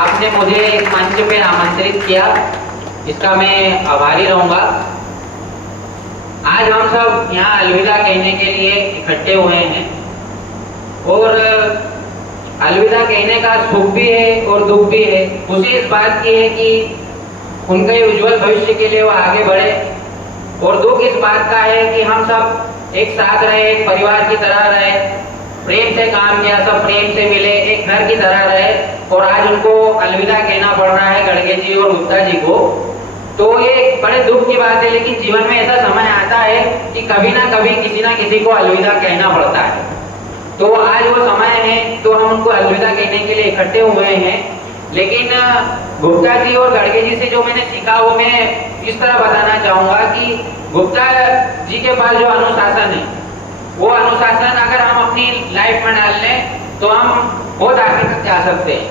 आपने मुझे इस मंच पे आमंत्रित किया, इसका मैं आभारी रहूंगा। आज हम सब यहाँ अलविदा कहने के लिए इकट्ठे हुए हैं और अलविदा कहने का सुख भी है और दुख भी है। खुशी इस बात की है कि उनके उज्जवल भविष्य के लिए वो आगे बढ़े, और दुख इस बात का है कि हम सब एक साथ रहे, एक परिवार की तरह रहे, प्रेम से काम किया, सब प्रेम से मिले, एक घर की तरह रहे, और आज उनको अलविदा कहना पड़ रहा है गड़गे जी और गुप्ता जी को। तो ये बड़े दुख की बात है, लेकिन जीवन में ऐसा समय आता है कि कभी ना कभी किसी ना किसी को अलविदा कहना पड़ता है। तो आज वो समय है, तो हम उनको अलविदा कहने के लिए इकट्ठे हुए हैं। लेकिन गुप्ता जी और गड़गे जी से जो मैंने सीखा वो मैं इस तरह बताना चाहूँगा कि गुप्ता जी के पास जो अनुशासन है, वो अनुशासन अगर हम अपनी लाइफ में डाल लें तो हम बहुत आगे तक जा सकते हैं।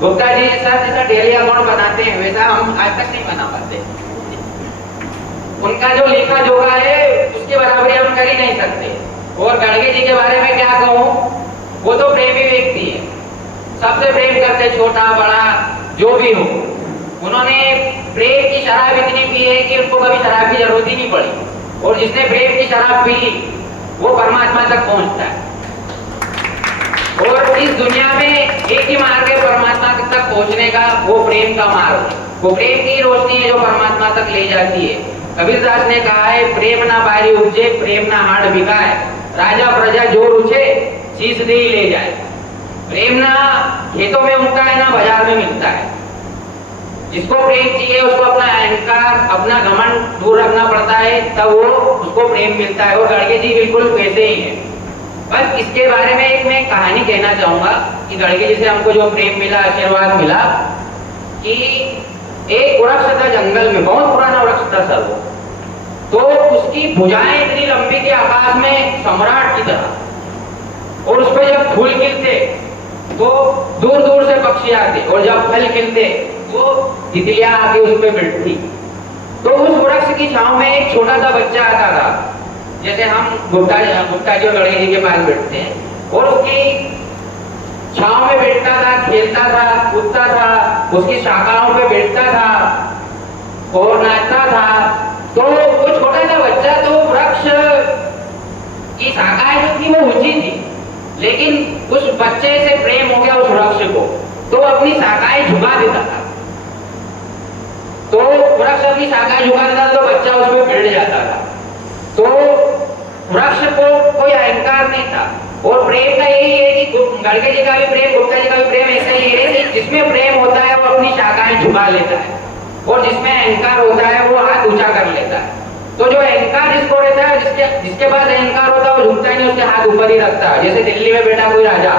गुप्ता जी जैसा डेली अकाउंट बनाते हैं वैसा हम आज तक नहीं बना पाते। उनका जो लेखा जोखा है उसकी बराबरी हम कर ही नहीं सकते। और गड़गे जी के बारे में क्या कहूँ, वो तो प्रेमी व्यक्ति है, सबसे प्रेम करते, छोटा बड़ा जो भी हो। उन्होंने प्रेम की शराब इतनी पी है कि उनको कभी शराब की जरूरत ही नहीं पड़ी, और जिसने प्रेम की शराब पी वो परमात्मा तक पहुंचता है। और इस दुनिया में एक ही मार्ग है परमात्मा तक पहुंचने का, वो प्रेम का मार्ग है। वो प्रेम की रोशनी है जो परमात्मा तक ले जाती है। कबीरदास ने कहा है, प्रेम ना बारी उपजे, प्रेम ना हाड़ बिकाए, राजा प्रजा जो रुचे, शीश दे ही ले जाए। प्रेम ना खेतों में उगता है ना बाजार में मिलता है। जिसको प्रेम चाहिए उसको अपना अहंकार, अपना घमंड दूर रखना पड़ता है, तब वो उसको प्रेम मिलता है। और गड़गे जी बिल्कुल वैसे ही है। बस इसके बारे में एक मैं कहानी कहना चाहूंगा कि गड़गे जी से हमको जो प्रेम मिला, आशीर्वाद मिला, कि एक वृक्ष था जंगल में, बहुत पुराना वृक्ष था सर वो। तो उसकी भुजाएं इतनी लंबी कि आकाश में सम्राट की तरह, और उस पर जब फूल खिलते तो दूर दूर से पक्षी आते, और जब फल खिलते तो तितलियां आके उस पर बैठती। तो उस वृक्ष की छांव में एक छोटा सा बच्चा आता था, जैसे हम गुप्ता जी और गड़गे जी के पास बैठते हैं, और उसकी छांव में बैठता था, खेलता था, कूदता था, उसकी शाखाओं पे बैठता था और नाचता था। तो वो छोटा सा बच्चा, तो वृक्ष की शाखाएं जो थी वो ऊंची थी, लेकिन उस बच्चे से प्रेम हो गया उस वृक्ष को, तो अपनी शाखाएं झुका देता था। तो वृक्ष अपनी शाखाएं झुका देता था तो बच्चा उस पर बैठ जाता था। तो वृक्ष को कोई अहंकार नहीं था। और प्रेम का यही है कि गड़गे जी का भी प्रेम, गुप्ता जी का भी प्रेम ऐसा ही है कि जिसमें प्रेम होता है वो अपनी शाखाएं झुका लेता है, और जिसमें अहंकार होता है वो हाथ ऊंचा कर लेता है। तो जो अहंकार जिसको रहता है, जिसके पास अहंकार होता है वो झुकता ही नहीं, उसके हाथ ऊपर ही रखता है। जैसे दिल्ली में बैठा कोई राजा,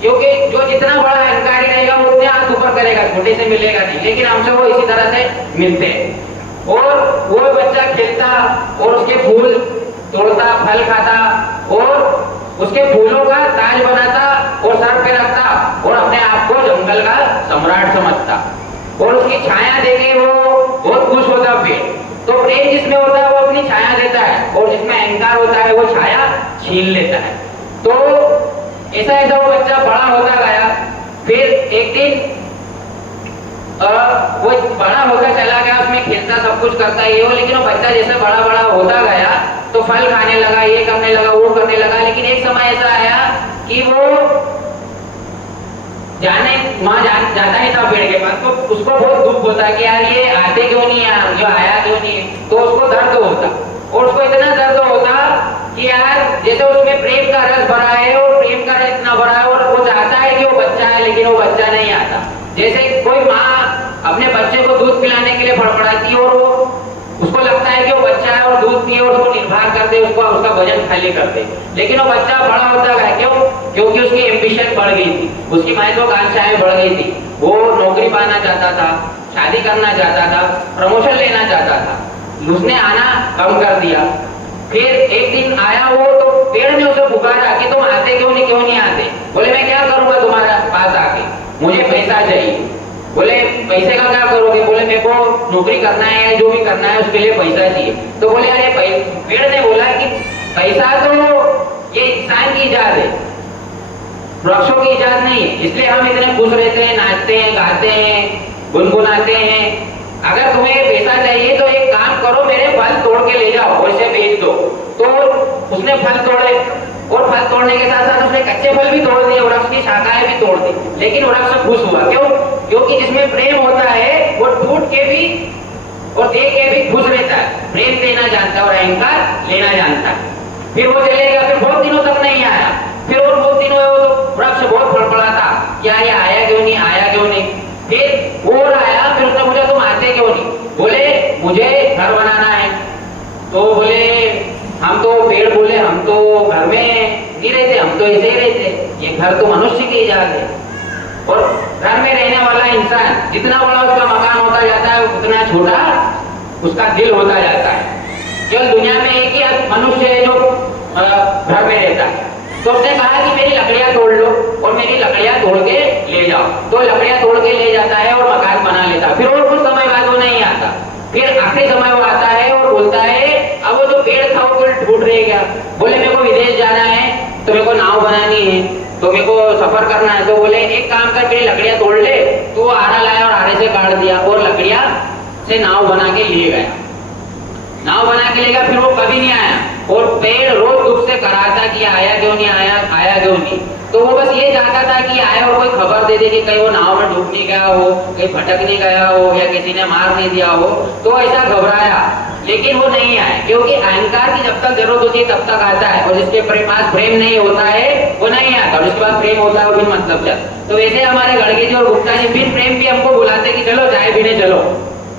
क्योंकि जो जितना बड़ा अहंकारी रहेगा वो उतने हाथ ऊपर करेगा, छोटे से मिलेगा नहीं। लेकिन हमसे वो इसी तरह से मिलते हैं। और वो बच्चा खेलता और उसके फूल तोड़ता, फल खाता, और उसके फूलों का ताज बनाता और सर पे रखता, और अपने आप को जंगल का सम्राट समझता, और उसकी छाया देके वो बहुत खुश होता। फिर तो प्रेम जिसमें होता है वो अपनी छाया देता है, और जिसमें अहंकार होता है वो छाया छीन लेता है। तो ऐसा ऐसा वो बच्चा बड़ा होता गया। फिर एक दिन वो बड़ा होता चला गया, उसमें खेलता, सब कुछ करता ही हो, लेकिन वो बच्चा जैसे बड़ा बड़ा होता गया तो फल खाने लगा, ये करने लगा, वो करने लगा। लेकिन एक समय ऐसा आया कि वो जाता ही था पेड़ के पास, तो उसको बहुत दुख होता कि यार ये आते क्यों नहीं, यार जो आया क्यों नहीं। तो उसको दर्द होता, और उसको इतना दर्द होता कि यार जैसे उसमें प्रेम का रस भरा है, और प्रेम का रस इतना भरा है, और वो चाहता है कि वो बच्चा है, लेकिन वो बच्चा नहीं आता। जैसे कोई माँ अपने बच्चे को दूध पिलाने के लिए फड़फड़ाती है, और वो उसको लगता है कि वो बच्चा है और दूध पिए, और उसको निर्भर कर दे, उसको उसका वजन खाली कर दे। लेकिन वो बच्चा बड़ा होता गया, क्यों? क्योंकि उसकी एम्बिशन बढ़ गई थी, उसकी महत्वाकांक्षाएं बढ़ गई थी। वो नौकरी पाना चाहता था, शादी करना चाहता था, प्रमोशन लेना चाहता था। उसने आना कम कर दिया। फिर एक दिन आया वो, तो पेड़ ने उसे पुकारा कि तुम आते क्यों नहीं आते। बोले मैं क्या करूंगा तुम्हारे पास आके, मुझे पैसा चाहिए। बोले पैसे का क्या करोगे? बोले मेरे को नौकरी करना है, जो भी करना है उसके लिए पैसा चाहिए। तो बोले अरे पेड़ ने बोला कि पैसा तो ये इंसान की इजाद है, वृक्षों की इजाद नहीं है, इसलिए हम इतने खुश रहते हैं, नाचते हैं, गाते हैं, गुनगुनाते हैं। अगर तुम्हें पैसा चाहिए तो एक काम करो, मेरे फल तोड़ के ले जाओ और इसे बेच दो। तो उसने फल तोड़े और फल तोड़ने के साथ साथ उसने कच्चे फल भी तोड़ दिए, वृक्ष की शाखाएं भी तोड़ दी, लेकिन वृक्ष खुश हुआ। क्यों? क्योंकि जिसमें प्रेम होता है वो टूट के भी और दे के भी खुश रहता है, प्रेम देना जानता है और अहंकार लेना जानता है। फिर वो चले गया, फिर बहुत दिनों तक नहीं आया, फिर और बहुत दिनों हुए तो वृक्ष बहुत फड़फड़ाता, क्या ये आया क्यों नहीं, आया क्यों नहीं। फिर और आया, फिर उसने पूछा तुम आते क्यों नहीं? बोले मुझे घर बनाना है। तो बोले हम तो पेड़, बोले हम तो घर में नहीं रहते, हम तो ऐसे ही रहते, ये घर तो मनुष्य की इजाद है। और घर में रहने वाला इंसान जितना बड़ा उसका मकान होता जाता है उतना छोटा उसका दिल होता जाता है। केवल दुनिया में एक ही मनुष्य है जो घर में रहता है। तो उसने कहा कि मेरी लकड़ियां तोड़ लो और मेरी लकड़ियां तोड़ के ले जाओ। तो लकड़ियां तोड़ के ले जाता है और मकान बना लेता। फिर और कुछ समय बाद वो नहीं आता, फिर आखिरी समय वो आता है और बोलता है अब वो जो पेड़ था वो पेड़ टूट रह गया। बोले मेरे को विदेश जाना है तो मेरे को नाव बनानी है, तो मेरे को सफर करना है। तो बोले एक काम कर, मेरी लकड़ियां तोड़ ले। तो वो आरा लाया और आरे से काट दिया और लकड़ियां से नाव बना के लिए गया। नाव बना के ले गया, फिर वो कभी नहीं आया और पेड़ रोज दुख से कराता कि आया क्यों नहीं, आया आया क्यों नहीं। तो वो बस ये चाहता था कि आए और कोई खबर दे दे कि कहीं वो नाव में डूब नहीं गया हो, कहीं भटक नहीं गया हो या किसी ने मार नहीं दिया हो। तो ऐसा घबराया, लेकिन वो नहीं आया, क्योंकि अहंकार की जब तक जरूरत होती है तब तक आता है, और जिसके पास प्रेम नहीं होता है वो नहीं आता, और जिसके पास प्रेम होता है वो बिन मतलब चल। तो वैसे हमारे गड़गे जी और गुप्ता जी बिन प्रेम भी हमको बुलाते कि चलो चाय पीने चलो।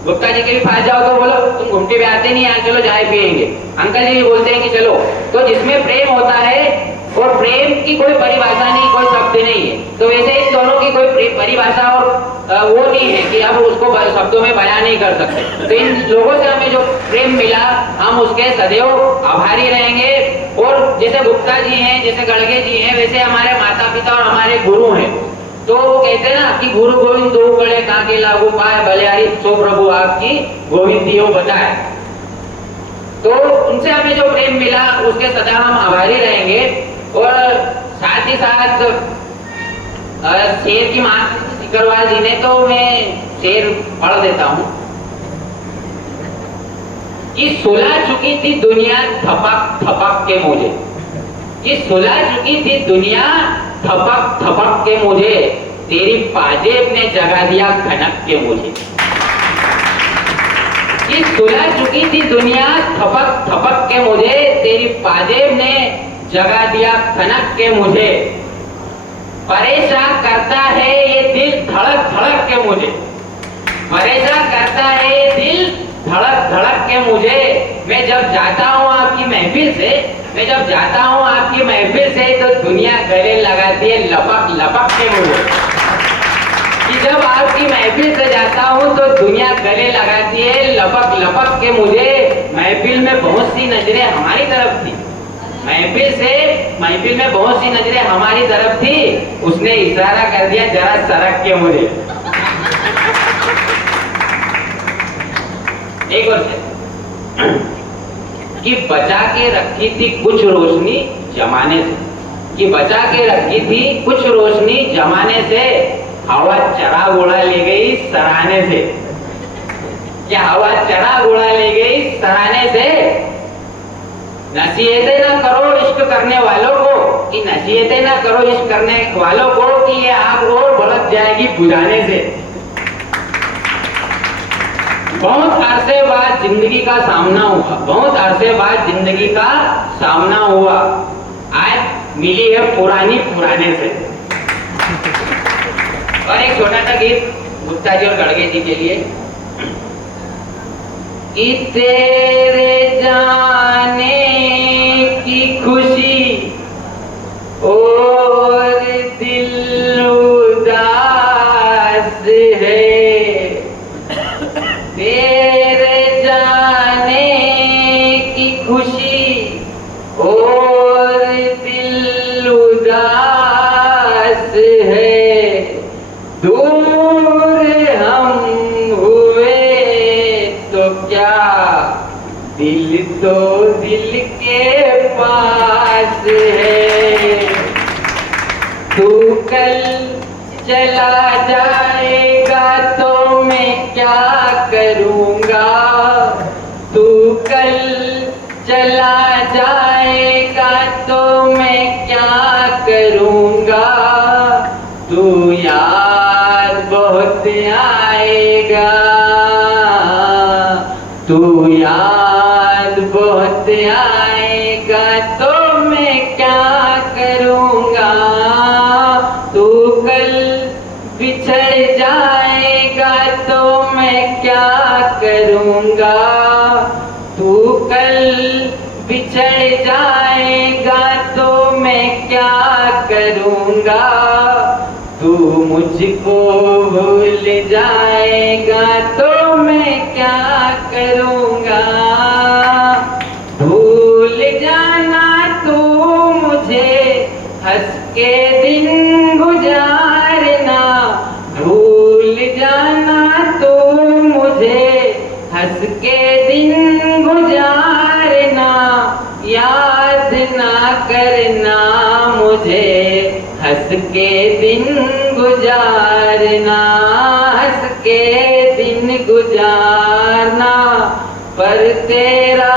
गुप्ता जी के भी पास जाओ तो बोलो तुम घूमते भी आते नहीं हैं, चलो चाय पियेंगे। अंकल जी भी बोलते हैं कि चलो। तो जिसमें प्रेम होता है, और प्रेम की कोई परिभाषा नहीं, कोई शब्द नहीं है, तो वैसे इन दोनों की कोई परिभाषा और वो नहीं है कि अब उसको शब्दों में बयान नहीं कर सकते। तो इन लोगों से हमें जो प्रेम मिला हम उसके सदैव आभारी रहेंगे। और जैसे गुप्ता जी हैं, जैसे गड़गे जी हैं, वैसे हमारे माता पिता और हमारे गुरु हैं। तो वो कहते हैं ना कि गुरु गोविंद दो गले काके लागू पाए, बलिहारी सो प्रभु आपकी गोविंद दियो बताए। तो उनसे हमें जो प्रेम मिला उसके सदा हम आभारी रहेंगे। और साथ ही साथ शेर की मां सिकरवाल जी ने, तो मैं शेर पढ़ देता हूँ कि सुलह चुकी थी दुनिया थपक थपक के मुझे, कि सुलह चुकी थी दुनिया थपक थपक के मुझे, तेरी पाजेब ने जगा दिया खनक के मुझे। कि सुलह चुकी थी दुनिया थपक थपक के मुझे, तेरी पाजेब ने जगा दिया खनक के मुझे। परेशान करता है ये दिल धड़क धड़क के मुझे, परेशान करता है ये दिल धड़क धड़क के मुझे। मैं जब जाता हूँ आपकी महफिल से, मैं जब जाता हूँ आपकी महफिल से, तो दुनिया गले लगाती है लपक लपक के मुझे। कि जब आपकी महफिल से जाता हूँ तो दुनिया गले लगाती है लपक लपक के मुझे। महफिल में बहुत सी नजरें हमारी तरफ थी, महफिल में बहुत सी नजरें हमारी तरफ थी, उसने इशारा कर दिया जरा सरक के मुझे। एक और कि बचा के रखी थी कुछ रोशनी जमाने से, कि बचा के रखी थी कुछ रोशनी जमाने से, हवा चरा गोड़ा ले गई सराहने से। क्या हवा चरा गोड़ा ले गई सराहने से। नसीहतें ना करो इश्क करने वालों को, कि नसीहतें ना करो इश्क करने वालों को, कि ये आग और भड़क जाएगी बुझाने से। बहुत अरसे बाद जिंदगी का सामना हुआ, बहुत अरसे बाद जिंदगी का सामना हुआ, आज मिली है पुरानी पुराने से। और एक छोटा सा गीत गुप्ता जी और गड़गे जी के लिए, कि तेरे जाने की खुशी और दिल उदास है, तेरे जाने की खुशी और दिल उदास है, दूर हम हुए तो क्या दिल तो दिल के पास है। चला जाएगा तो मैं क्या करूँगा, तू कल चला जाएगा तो मैं क्या करूँगा, तू याद बहुत आएगा, तू याद बहुत आएगा तो मैं क्या करूँगा, तू कल बिछड़ जाएगा तो मैं क्या करूँगा, तू कल बिछड़ जाएगा तो मैं क्या करूँगा, तू मुझको भूल जाएगा तो मैं क्या करूँगा, भूल जाना तू मुझे हंस के दिन गुजारना, भूल जाना तू मुझे हंस के दिन गुजारना, याद ना करना मुझे हंस के दिन गुजारना, हंस के दिन गुजारना, पर तेरा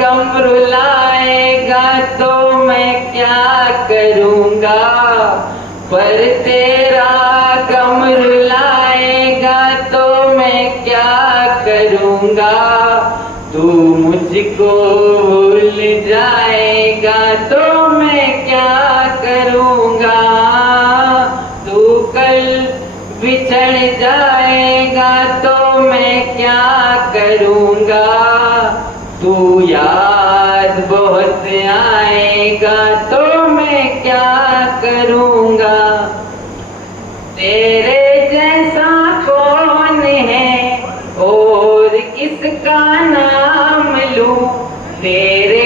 गम रुलाएगा तो मैं क्या करूँगा, पर तेरा गम रुलाएगा तो मैं क्या करूँगा, तू मुझको भूल जाएगा तो मैं क्या करूँगा, तू कल बिछड़ जाएगा तो मैं क्या करूँगा, तू याद बहुत आएगा तो मैं क्या करूँगा, तेरे जैसा कौन है और किसका नाम लूं, तेरे